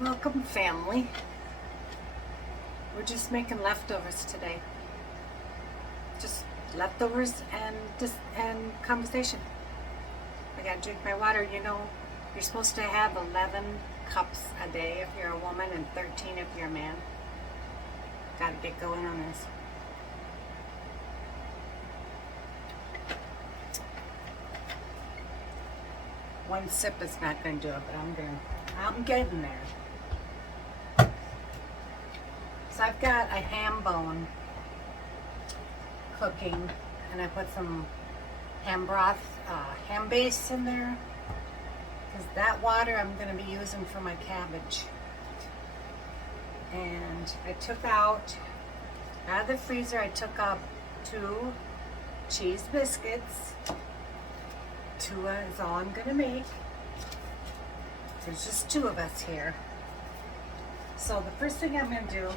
Welcome, family. We're just making leftovers today. Just leftovers and conversation. I gotta drink my water. You know, you're supposed to have 11 cups a day if you're a woman and 13 if you're a man. Gotta get going on this. One sip is not gonna do it, but I'm getting there. So I've got a ham bone cooking, and I put some ham broth, ham base in there, because that water I'm going to be using for my cabbage. And I took out of the freezer, I took up 2 cheese biscuits. 2 is all I'm going to make. There's just 2 of us here. So the first thing I'm going to do,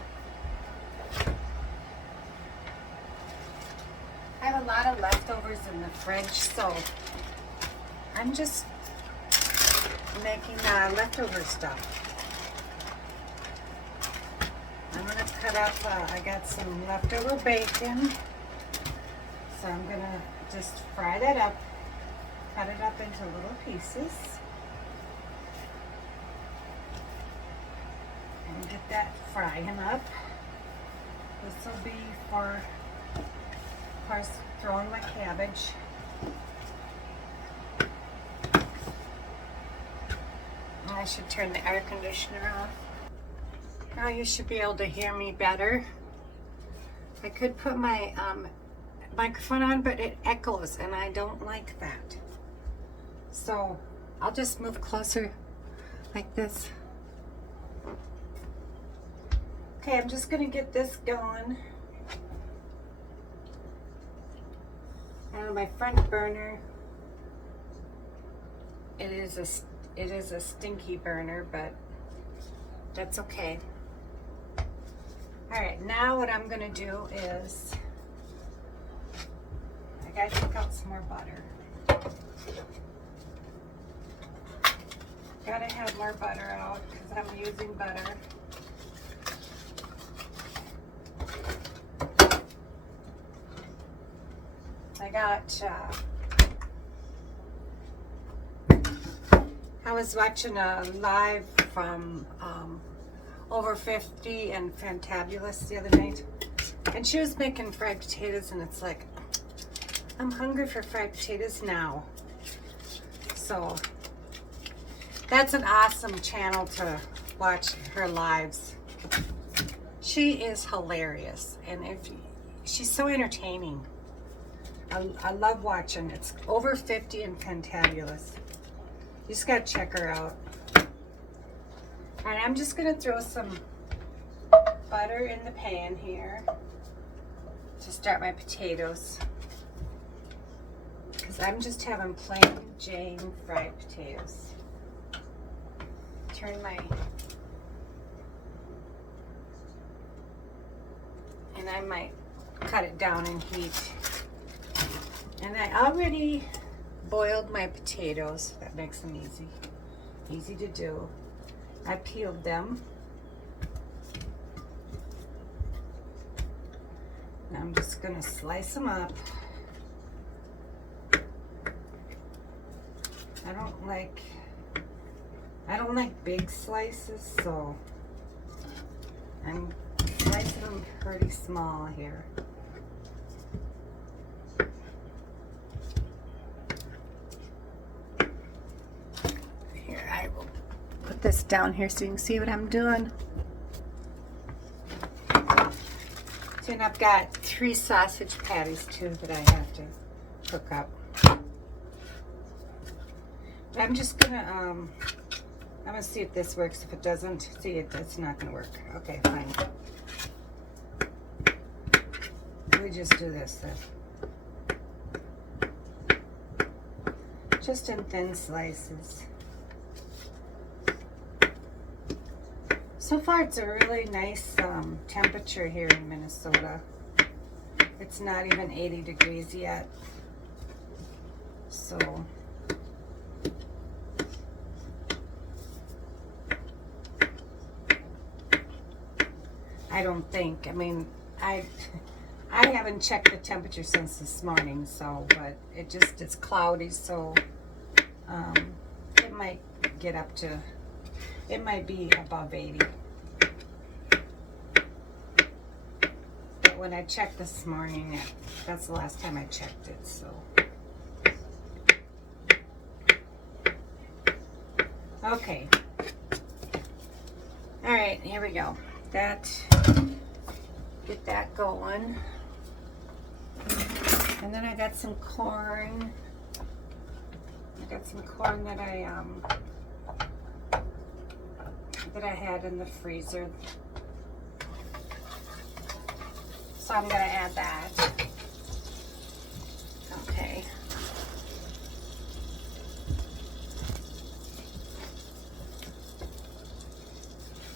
I have a lot of leftovers in the fridge, so I'm just making leftover stuff. I'm going to cut up, I got some leftover bacon, so I'm going to just fry that up, cut it up into little pieces, and get that frying up. This will be for, of course, throwing my cabbage. I should turn the air conditioner off. Now you should be able to hear me better. I could put my microphone on, but it echoes, and I don't like that. So I'll just move closer like this. Okay, I'm just gonna get this going. My front burner, it is a stinky burner, but that's okay. All right, now what I'm gonna do is I gotta take out some more butter. Gotta have more butter out because I'm using butter. I was watching a live from Over 50 and Fantabulous the other night, and she was making fried potatoes, and it's like, I'm hungry for fried potatoes now. So that's an awesome channel to watch her lives. She is hilarious, and she's so entertaining. I love watching. It's Over 50 and Fantabulous. You just gotta check her out. And I'm just gonna throw some butter in the pan here to start my potatoes, because I'm just having plain Jane fried potatoes. And I might cut it down in heat. And I already boiled my potatoes. That makes them easy to do. I peeled them. And I'm just gonna slice them up. I don't like big slices, so I'm slicing them pretty small here. Here, I will put this down here so you can see what I'm doing. So, and I've got 3 sausage patties too that I have to cook up. I'm just gonna, I'm gonna see if this works. If it doesn't, it's not gonna work. Okay, fine. We just do this then. Just in thin slices. So far, it's a really nice temperature here in Minnesota. It's not even 80 degrees yet. So I don't think. I mean, I haven't checked the temperature since this morning, so, but it's cloudy, so it might get up to, it might be above 80. But when I checked this morning, that's the last time I checked it, so. Okay. All right, here we go. Get that going. And then I got some corn. I got some corn that I had in the freezer. So I'm gonna add that. Okay.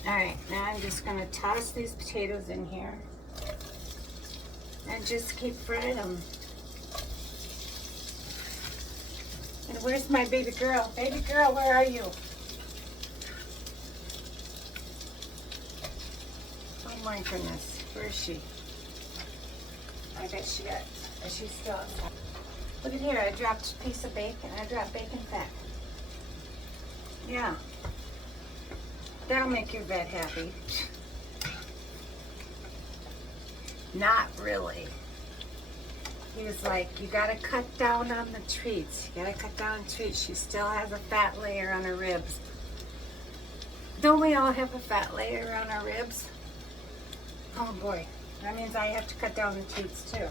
All right, now I'm just gonna toss these potatoes in here and just keep frying them. And where's my baby girl? Baby girl, where are you? Oh my goodness, where is she? I bet she's still outside. Look at here, I dropped a piece of bacon. I dropped bacon fat. Yeah. That'll make your vet happy. Not really. He was like, you gotta cut down on the treats. You gotta cut down on treats. She still has a fat layer on her ribs. Don't we all have a fat layer on our ribs? Oh boy, that means I have to cut down the treats too.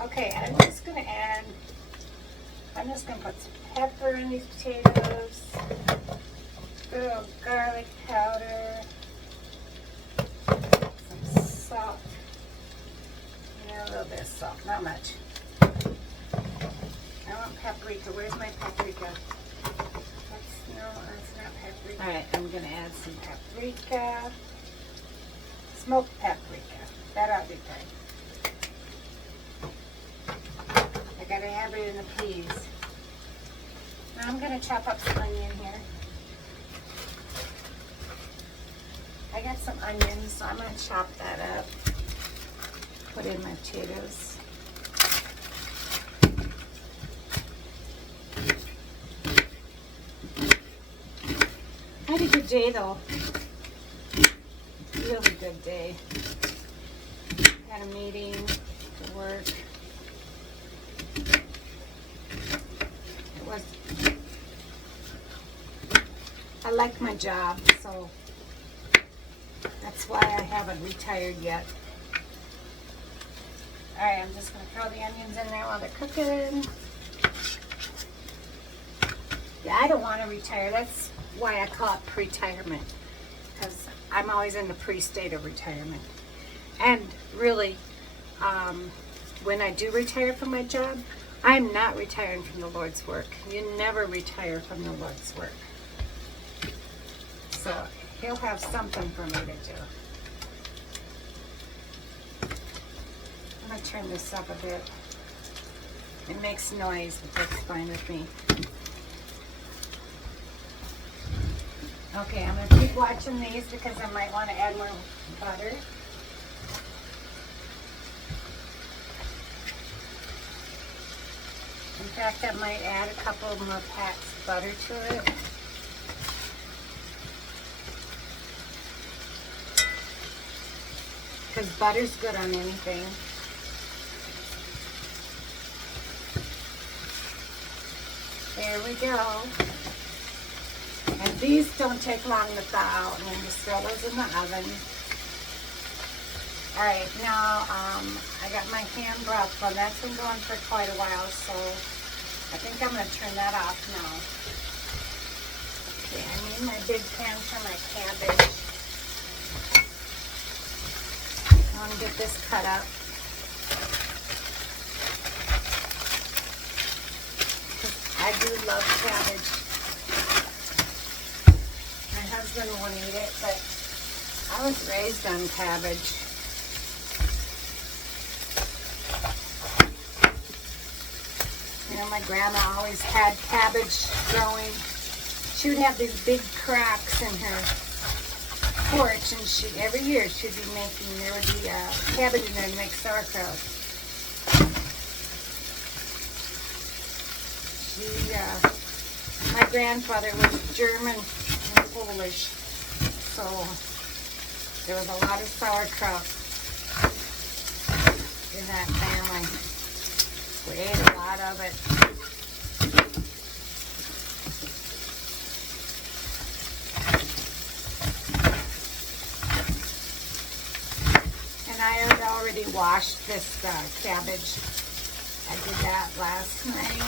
Okay, I'm just gonna put some pepper in these potatoes, a little garlic powder, some salt, and a little bit of salt, not much. I want paprika. Where's my paprika? No, that's not paprika. Alright, I'm going to add some paprika, smoked paprika. That ought to be good. I got to have it in the peas. Now I'm going to chop up some onion here. I got some onions, so I'm going to chop that up. Put in my potatoes. I had a good day though. Really good day. Had a meeting to work. I like my job, so that's why I haven't retired yet. Alright, I'm just going to throw the onions in there while they're cooking. Yeah, I don't want to retire. That's why I call it pre-retirement, because I'm always in the pre-state of retirement. And really, when I do retire from my job, I'm not retiring from the Lord's work. You never retire from the Lord's work. So He'll have something for me to do. I'm going to turn this up a bit. It makes noise, but that's fine with me. Okay, I'm going to keep watching these because I might want to add more butter. In fact, I might add a couple more packs of butter to it. Because butter's good on anything. There we go. And these don't take long to thaw out, and then just throw those in the oven. Alright, now I got my hand broth one. That's been going for quite a while, so I think I'm going to turn that off now. Okay, I need my big pan for my cabbage. I want to get this cut up. I do love cabbage. My husband won't eat it, but I was raised on cabbage. You know, my grandma always had cabbage growing. She would have these big cracks in her porch, and every year she'd be making, there would be cabbage in there to make sauerkraut. My grandfather was German and Polish, so there was a lot of sauerkraut in that family. We ate a lot of it. And I had already washed this cabbage. I did that last night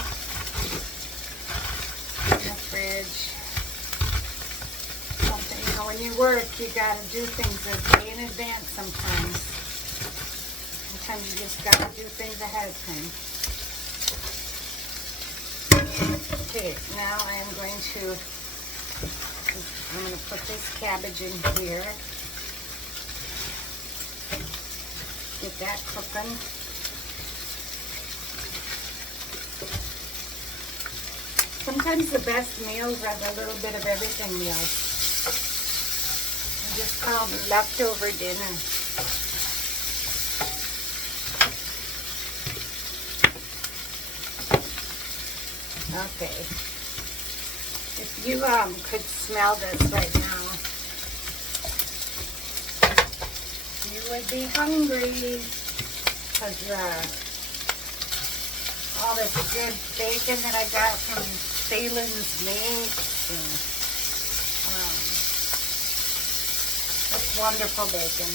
in the fridge. Something, you know, when you work, you gotta do things a day in advance sometimes. Sometimes you just gotta do things ahead of time. Okay, now I am going to put this cabbage in here. Get that cooking. Sometimes the best meals are the little bit of everything meals. I just call them leftover dinner. Okay. If you could smell this right now, you would be hungry, because all this good bacon that I got from Salem's Meats, and it's wonderful bacon.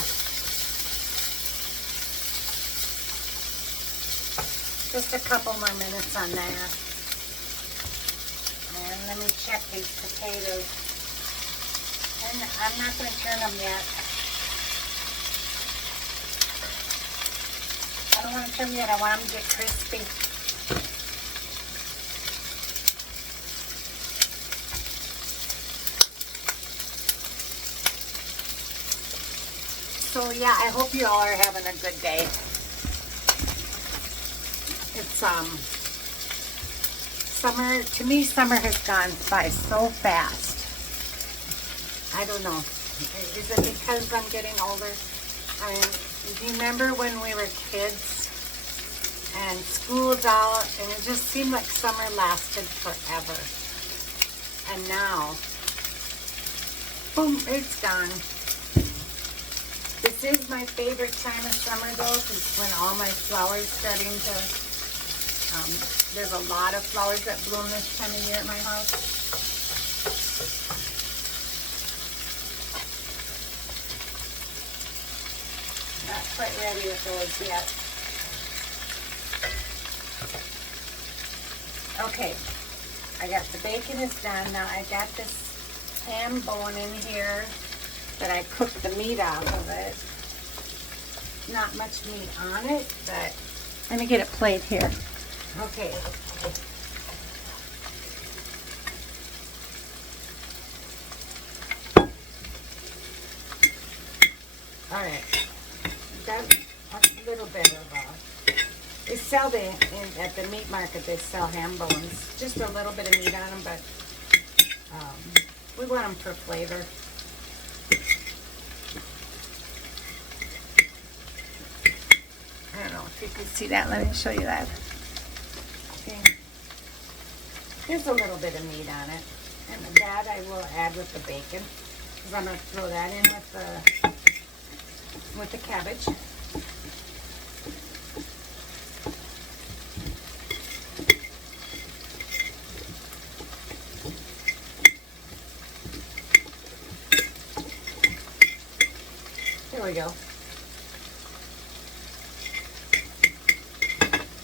Just a couple more minutes on that. And let me check these potatoes. And I'm not going to turn them yet. I don't want to turn them yet. I want them to get crispy. So yeah, I hope you all are having a good day. It's summer, to me summer has gone by so fast. I don't know. Is it because I'm getting older? I mean, do you remember when we were kids and school was out and it just seemed like summer lasted forever? And now, boom, it's gone. This is my favorite time of summer though, because when all my flowers starting to, there's a lot of flowers that bloom this time of year at my house. Not quite ready with those yet. Okay, I got the bacon is done. Now I got this ham bone in here that I cooked the meat off of it. Not much meat on it, but let me get a plate here. Okay. All right. Got a little bit of they sell at the meat market. They sell ham bones. Just a little bit of meat on them, but we want them for flavor. I don't know if you can see that. Let me show you that. Okay. There's a little bit of meat on it. And that I will add with the bacon, because I'm going to throw that in with the cabbage. There we go.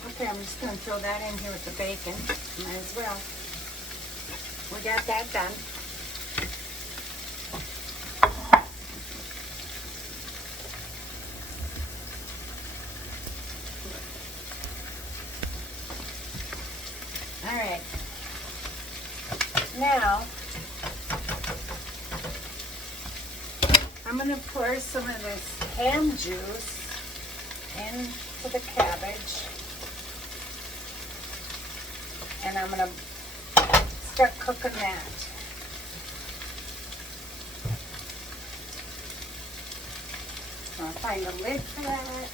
Okay, I'm just going to throw that in here with the bacon. Might as well. We got that done. All right. Now, I'm going to pour some of this ham juice into the cabbage. And I'm going to start cooking that. find a lid for that.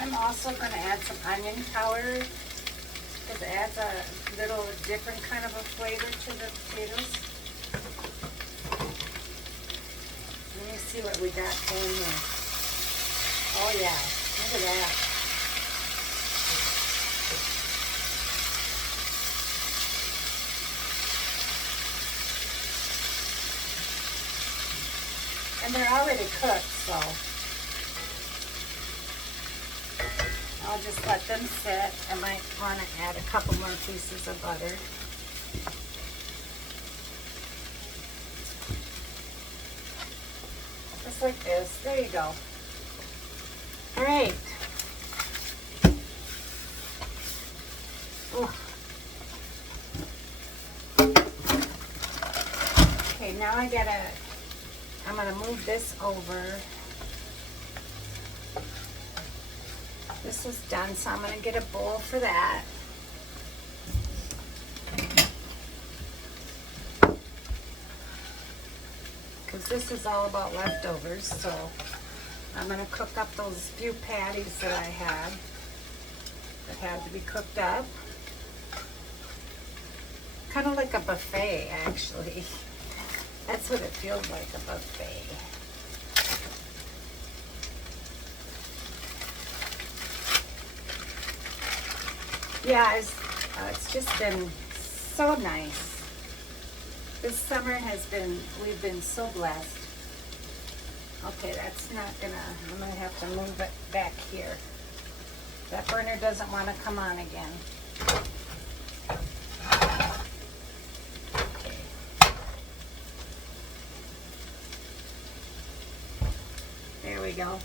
I'm also going to add some onion powder because it adds a little different kind of a flavor to the potatoes. Let me see what we got in here. Oh yeah, look at that. And they're already cooked, so I'll just let them sit. I might want to add a couple more pieces of butter. Just like this. There you go. All right. Ooh. Okay, now I'm gonna move this over. This is done, so I'm gonna get a bowl for that. Because this is all about leftovers, so I'm gonna cook up those few patties that I had that had to be cooked up. Kind of like a buffet, actually. That's what it feels like, a buffet. Yeah, it's just been so nice. This summer we've been so blessed. Okay, that's not I'm gonna have to move it back here. That burner doesn't want to come on again. Okay. There we go.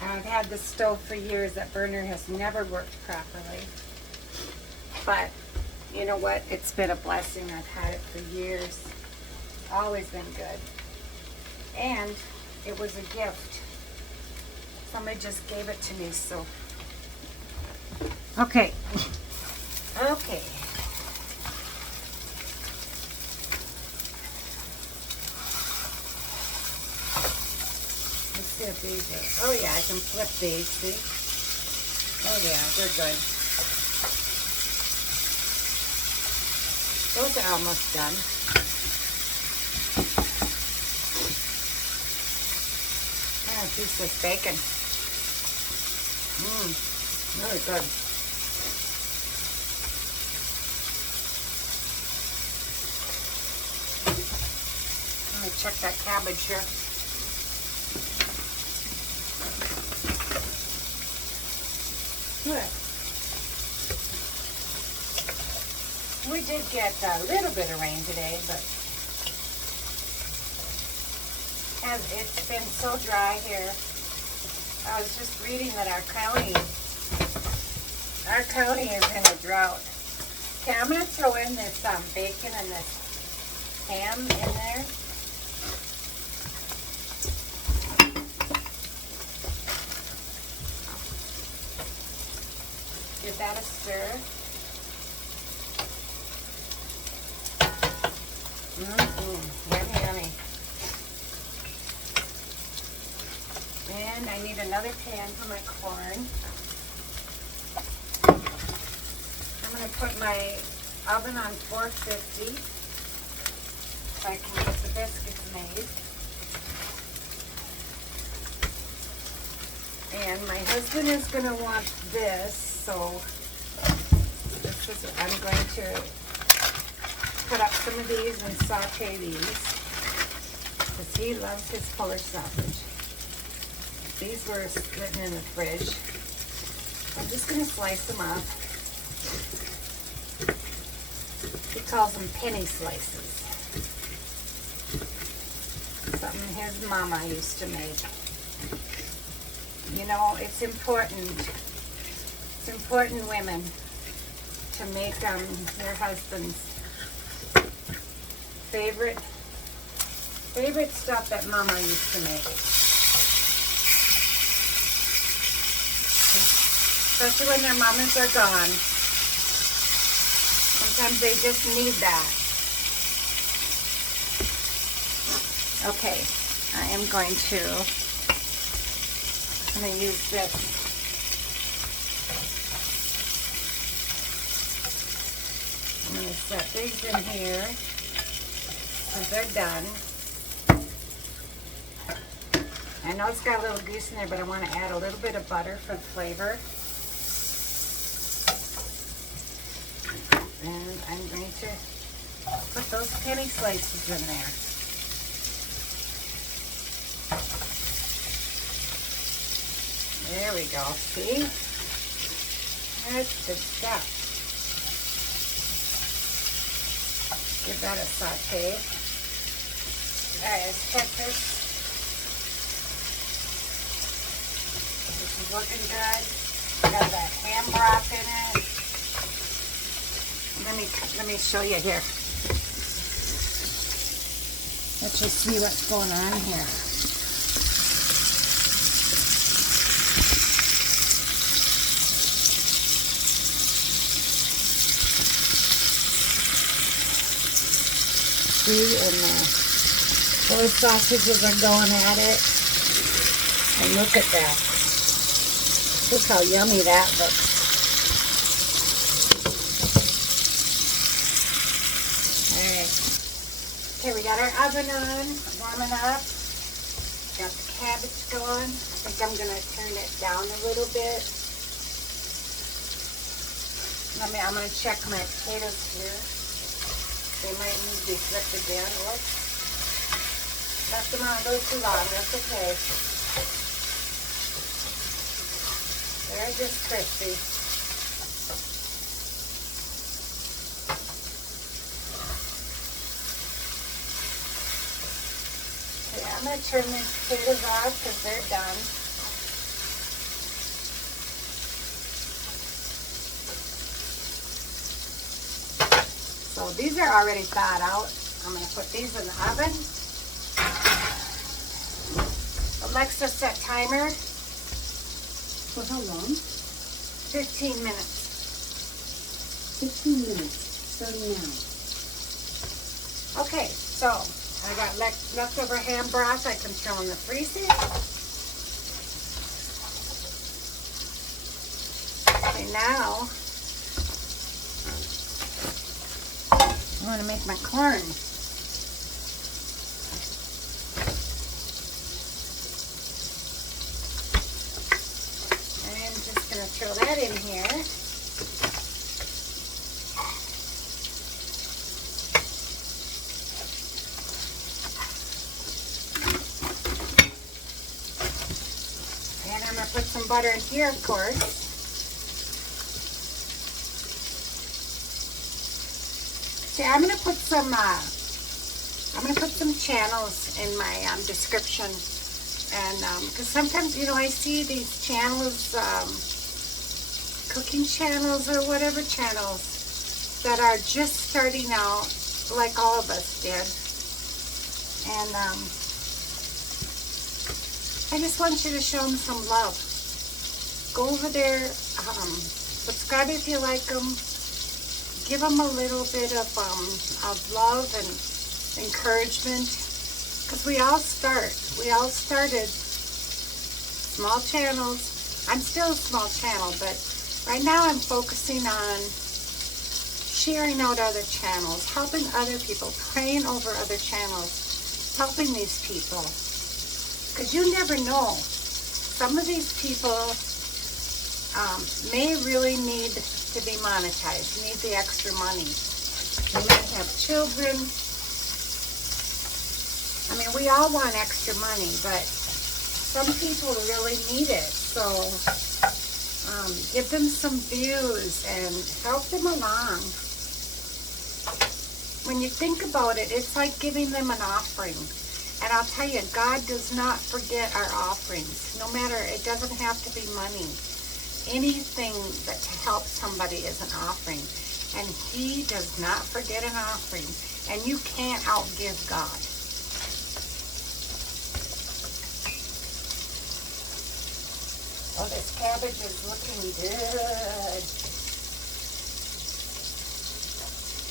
I've had this stove for years. That burner has never worked properly. But you know what? It's been a blessing. I've had it for years. Always been good. And it was a gift. Somebody just gave it to me, so. Okay. Okay. Let's see if these are. Oh yeah, I can flip these, see? Oh yeah, they're good. Those are almost done. And a piece of bacon. Really good. Let me check that cabbage here. Good. We did get a little bit of rain today, but as it's been so dry here. I was just reading that our county is in a drought. Okay, I'm going to throw in this bacon and this ham in there. Give that a stir. Yummy, yummy. And I need another pan for my corn. I'm going to put my oven on 450 so I can get the biscuits made. And my husband is going to want this, so I'm going to cut up some of these and saute these because he loves his Polish sausage. These were sitting in the fridge. I'm just going to slice them up. He calls them penny slices. Something his mama used to make. You know, it's important. It's important, women, to make your husband's favorite stuff that mama used to make. Especially when their mamas are gone. Sometimes they just need that. Okay, I am going to, I'm going to use this. I'm going to set these in here because they're done. I know it's got a little grease in there, but I want to add a little bit of butter for the flavor. And I'm going to put those penny slices in there. There we go. See? That's good stuff. Give that a saute. Alright, let's check this. This is looking good. Got that ham broth in it. Let me show you here. Let's just see what's going on here. See, and those sausages are going at it. And look at that. Look how yummy that looks. Okay, we got our oven on, warming up. Got the cabbage going. I think I'm going to turn it down a little bit. I'm going to check my potatoes here. They might need to be flipped again. Whoops. Left them on a little too long. That's okay. They're just crispy. I'm going to turn these potatoes off because they're done. So these are already thawed out. I'm going to put these in the oven. Alexa, set timer. For how long? 15 minutes. 15 minutes, starting now. Okay, so I got leftover ham broth I can throw in the freezer. Okay, now I'm going to make my corn. I'm just going to throw that in here. Put some butter in here, of course. See, I'm gonna put some channels in my description, and because sometimes, you know, I see these channels, cooking channels or whatever channels that are just starting out, like all of us did, and I just want you to show them some love. Go over there, subscribe if you like them. Give them a little bit of love and encouragement. Because we all started small channels. I'm still a small channel, but right now I'm focusing on sharing out other channels, helping other people, praying over other channels, helping these people. Because you never know. Some of these people may really need to be monetized, need the extra money. They might have children. I mean, we all want extra money, but some people really need it. So give them some views and help them along. When you think about it, it's like giving them an offering. And I'll tell you, God does not forget our offerings. No matter, it doesn't have to be money. Anything that to help somebody is an offering. And He does not forget an offering. And you can't outgive God. Oh, this cabbage is looking good.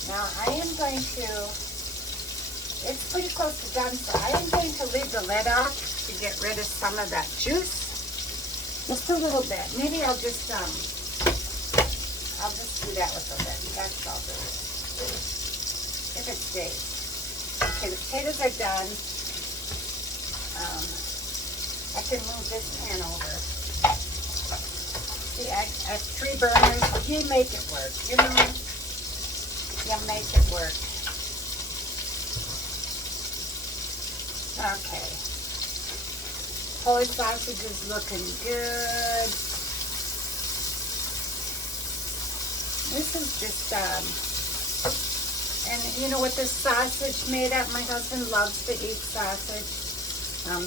Now I am going to, it's pretty close to done, so I am going to leave the lid off to get rid of some of that juice. Just a little bit. Maybe I'll just do that with the lid. That's all good. If it stays. Okay, the potatoes are done. I can move this pan over. See, I have 3 burners. You make it work, you know? You make it work. Okay. Polish sausage is looking good. This is just, and you know what this sausage made up? My husband loves to eat sausage.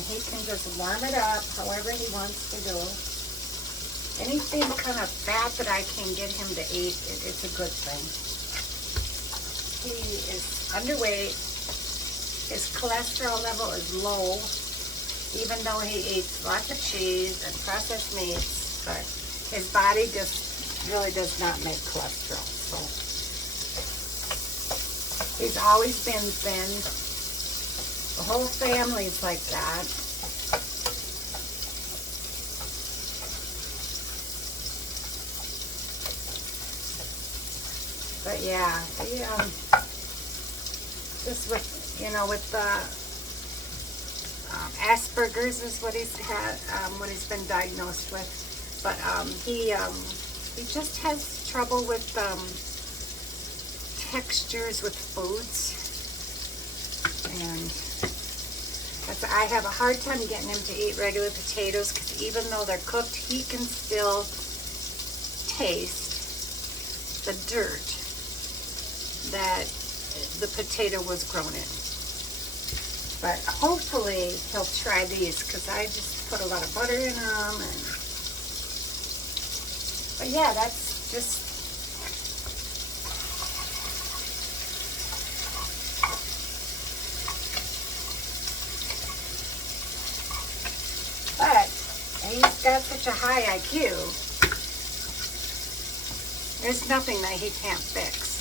He can just warm it up however he wants to do. Anything kind of fat that I can get him to eat, it's a good thing. He is underweight. His cholesterol level is low, even though he eats lots of cheese and processed meats, but his body just really does not make cholesterol. So he's always been thin. The whole family's like that. But yeah, he, just with, you know, with the Asperger's is what he's had, what he's been diagnosed with. But he just has trouble with textures with foods, and I have a hard time getting him to eat regular potatoes because even though they're cooked, he can still taste the dirt that the potato was grown in. But hopefully he'll try these because I just put a lot of butter in them. But yeah, that's just, but he's got such a high IQ. There's nothing that he can't fix.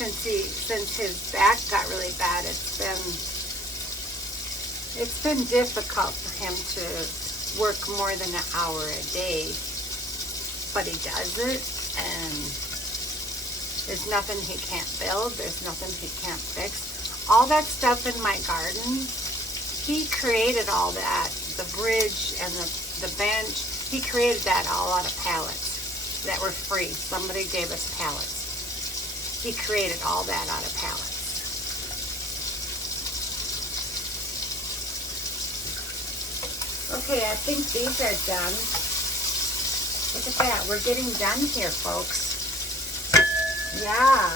Since his back got really bad, it's been difficult for him to work more than an hour a day, but he does it, and there's nothing he can't build, there's nothing he can't fix. All that stuff in my garden, he created all that, the bridge and the bench, he created that all out of pallets that were free. Somebody gave us pallets. He created all that out of pallets. Okay, I think these are done. Look at that. We're getting done here, folks. Yeah.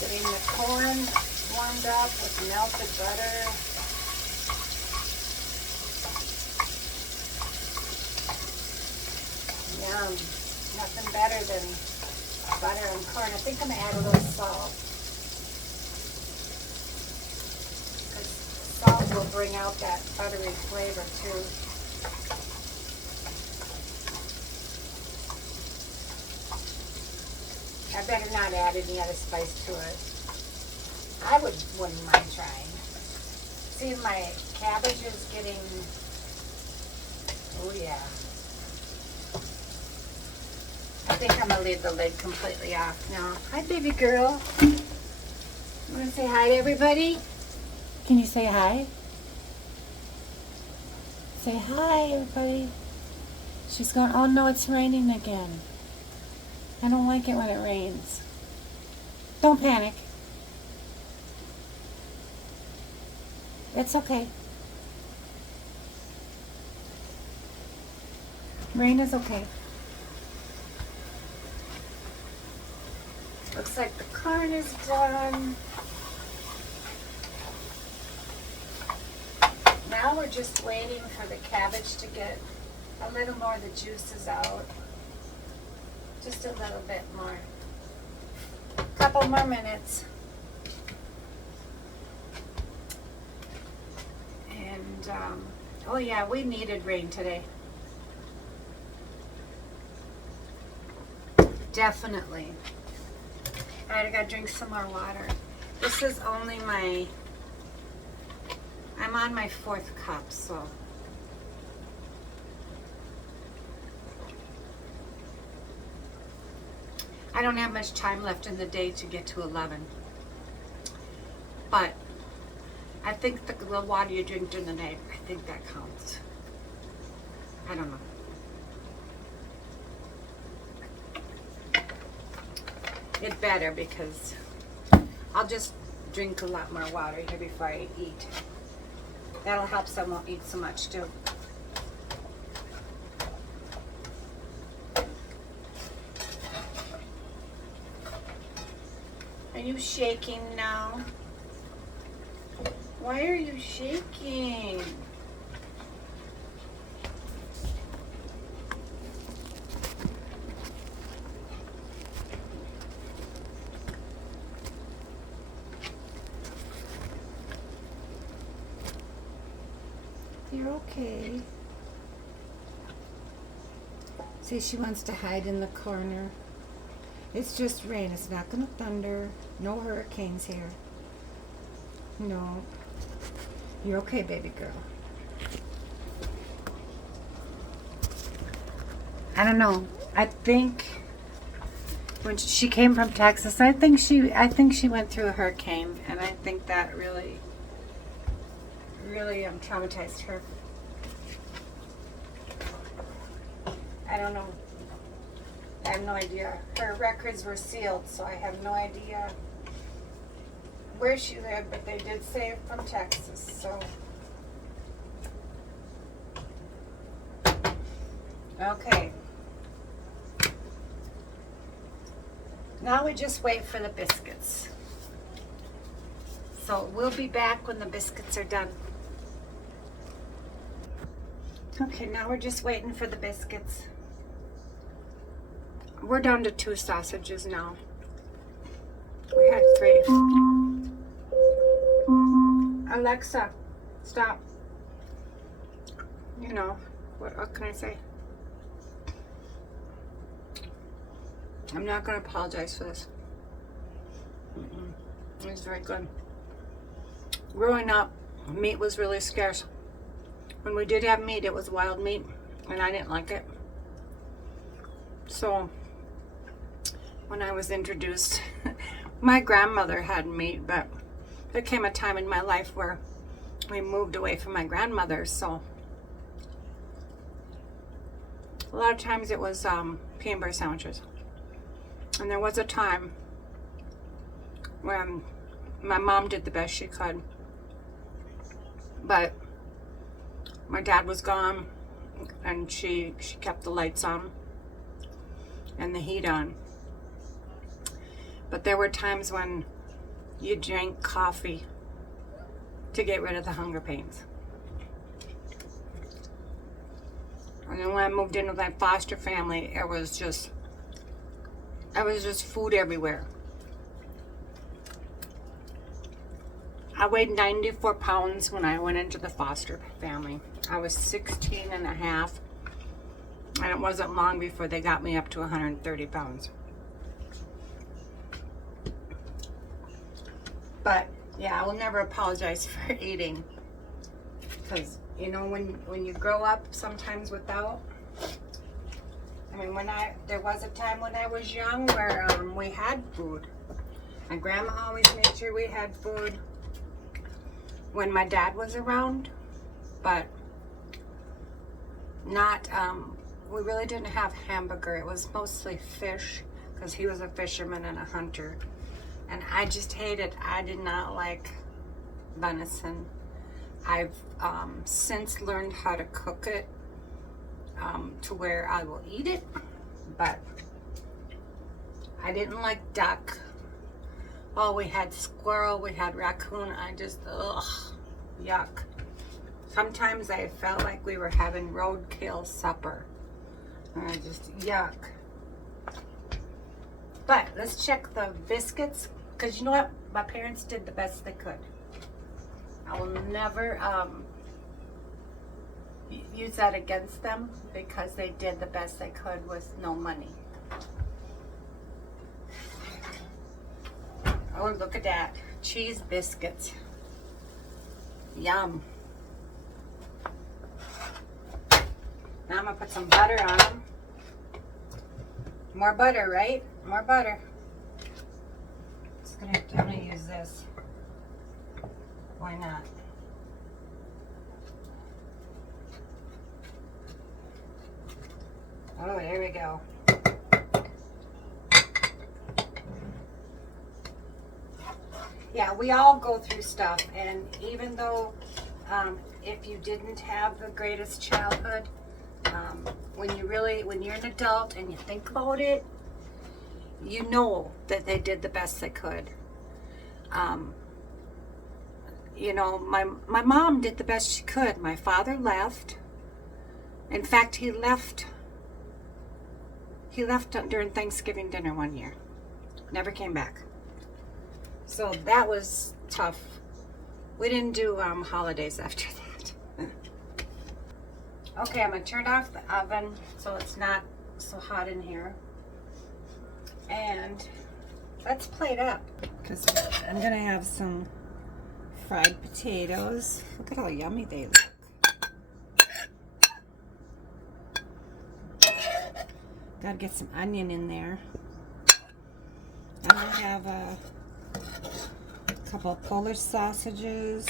Getting the corn warmed up with melted butter. Yum. Nothing better than butter and corn. I think I'm going to add a little salt. Because salt will bring out that buttery flavor too. I better not add any other spice to it. I wouldn't mind trying. See, my cabbage is getting, oh yeah. I think I'm going to leave the lid completely off now. Hi, baby girl. You want to say hi to everybody? Can you say hi? Say hi, everybody. She's going, oh no, it's raining again. I don't like it when it rains. Don't panic. It's okay. Rain is okay. Looks like the corn is done. Now we're just waiting for the cabbage to get a little more of the juices out. Just a little bit more. A couple more minutes. And, oh yeah, we needed rain today. Definitely. Alright, I gotta drink some more water. This is only I'm on my 4th cup, so. I don't have much time left in the day to get to 11. But I think the water you drink during the night, I think that counts. I don't know. It better because I'll just drink a lot more water here before I eat. That'll help so I won't eat so much too. Are you shaking now? Why are you shaking? You're okay. See, she wants to hide in the corner. It's just rain. It's not going to thunder. No hurricanes here. No. You're okay, baby girl. I don't know. I think when she came from Texas, I think she went through a hurricane, and I think that really traumatized her. I don't know. I have no idea. Her records were sealed, so I have no idea where she lived, but they did say from Texas, so. Okay. Now we just wait for the biscuits. So we'll be back when the biscuits are done. Okay, now we're just waiting for the biscuits. We're down to 2 sausages now. We had 3. Alexa, stop. You know, what can I say? I'm not going to apologize for this. It was very good. Growing up, meat was really scarce. When we did have meat, it was wild meat, and I didn't like it. So, when I was introduced, my grandmother had meat, but there came a time in my life where we moved away from my grandmother, so a lot of times it was peanut butter sandwiches. And there was a time when my mom did the best she could, but my dad was gone, and she kept the lights on and the heat on. But there were times when you drank coffee to get rid of the hunger pains. And then when I moved in with my foster family, it was just food everywhere. I weighed 94 pounds when I went into the foster family. I was 16 and a half, and it wasn't long before they got me up to 130 pounds. But yeah, I will never apologize for eating, because you know, when you grow up sometimes without, I mean, there was a time when I was young where we had food. My grandma always made sure we had food when my dad was around, but not, we really didn't have hamburger. It was mostly fish, because he was a fisherman and a hunter. And I just hated, I did not like venison. I've since learned how to cook it to where I will eat it, but I didn't like duck. Oh, we had squirrel, we had raccoon. I just, ugh, yuck. Sometimes I felt like we were having roadkill supper. And I just, yuck. But let's check the biscuits, because you know what? My parents did the best they could. I will never use that against them, because they did the best they could with no money. Oh, look at that. Cheese biscuits. Yum. Now I'm going to put some butter on them. More butter, right? More butter. I'm going to use this. Why not? Oh, there we go. Yeah, we all go through stuff, and even though if you didn't have the greatest childhood, when you're an adult and you think about it, you know that they did the best they could. You know, my mom did the best she could. My father left. In fact, he left during Thanksgiving dinner one year. Never came back. So that was tough. We didn't do holidays after that. Okay, I'm going to turn off the oven so it's not so hot in here. And let's plate up, because I'm going to have some fried potatoes. Look at how yummy they look. Gotta get some onion in there. And I have a couple of Polish sausages.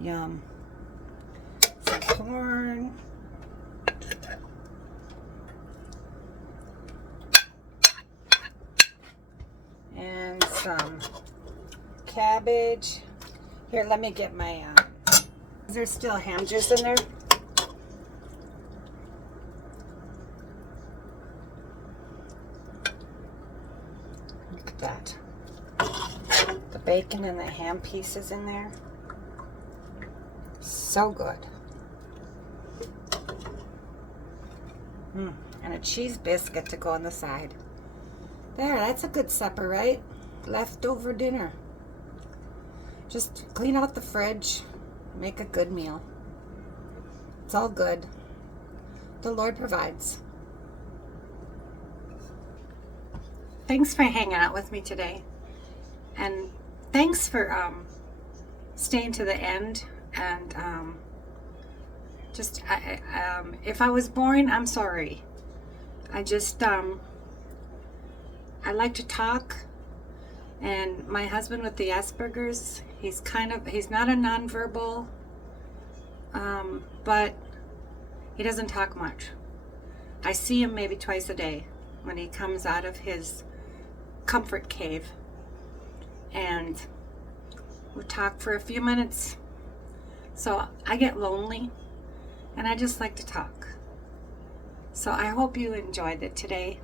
Yum. Some corn. And some cabbage. Here, let me get my, is there still ham juice in there? Look at that. The bacon and the ham pieces in there. So good. And a cheese biscuit to go on the side. There, that's a good supper, right? Leftover dinner. Just clean out the fridge. Make a good meal. It's all good. The Lord provides. Thanks for hanging out with me today. And thanks for staying to the end. And just, if I was boring, I'm sorry. I just, I like to talk. And my husband with the Asperger's, he's not a nonverbal, but he doesn't talk much. I see him maybe twice a day when he comes out of his comfort cave. And we talk for a few minutes. So I get lonely, and I just like to talk. So I hope you enjoyed it today.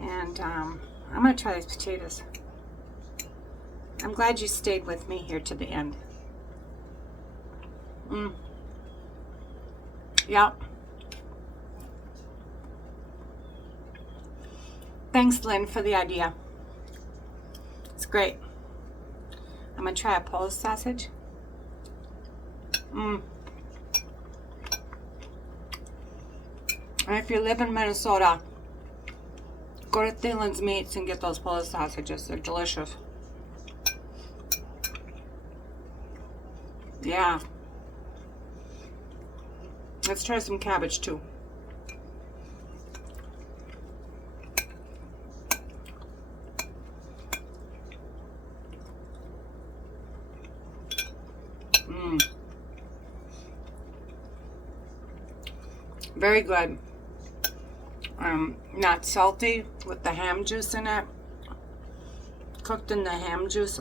And I'm going to try these potatoes. I'm glad you stayed with me here to the end. Yeah. Thanks, Lynn, for the idea. It's great. I'm going to try a Polish sausage. And if you live in Minnesota, go to Thielen's Meats and get those Polish sausages. They're delicious. Yeah. Let's try some cabbage too. Very good. Not salty with the ham juice in it. Cooked in the ham juice.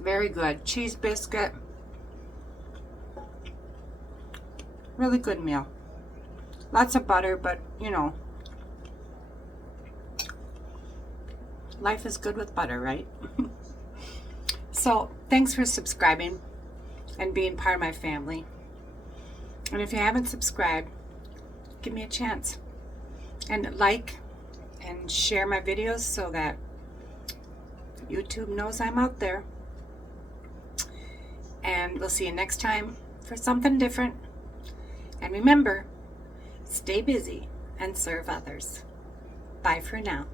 Very good. Cheese biscuit. Really good meal. Lots of butter, but you know, life is good with butter, right? So, thanks for subscribing and being part of my family. And if you haven't subscribed, give me a chance. And like and share my videos so that YouTube knows I'm out there. And we'll see you next time for something different. And remember, stay busy, and serve others. Bye for now.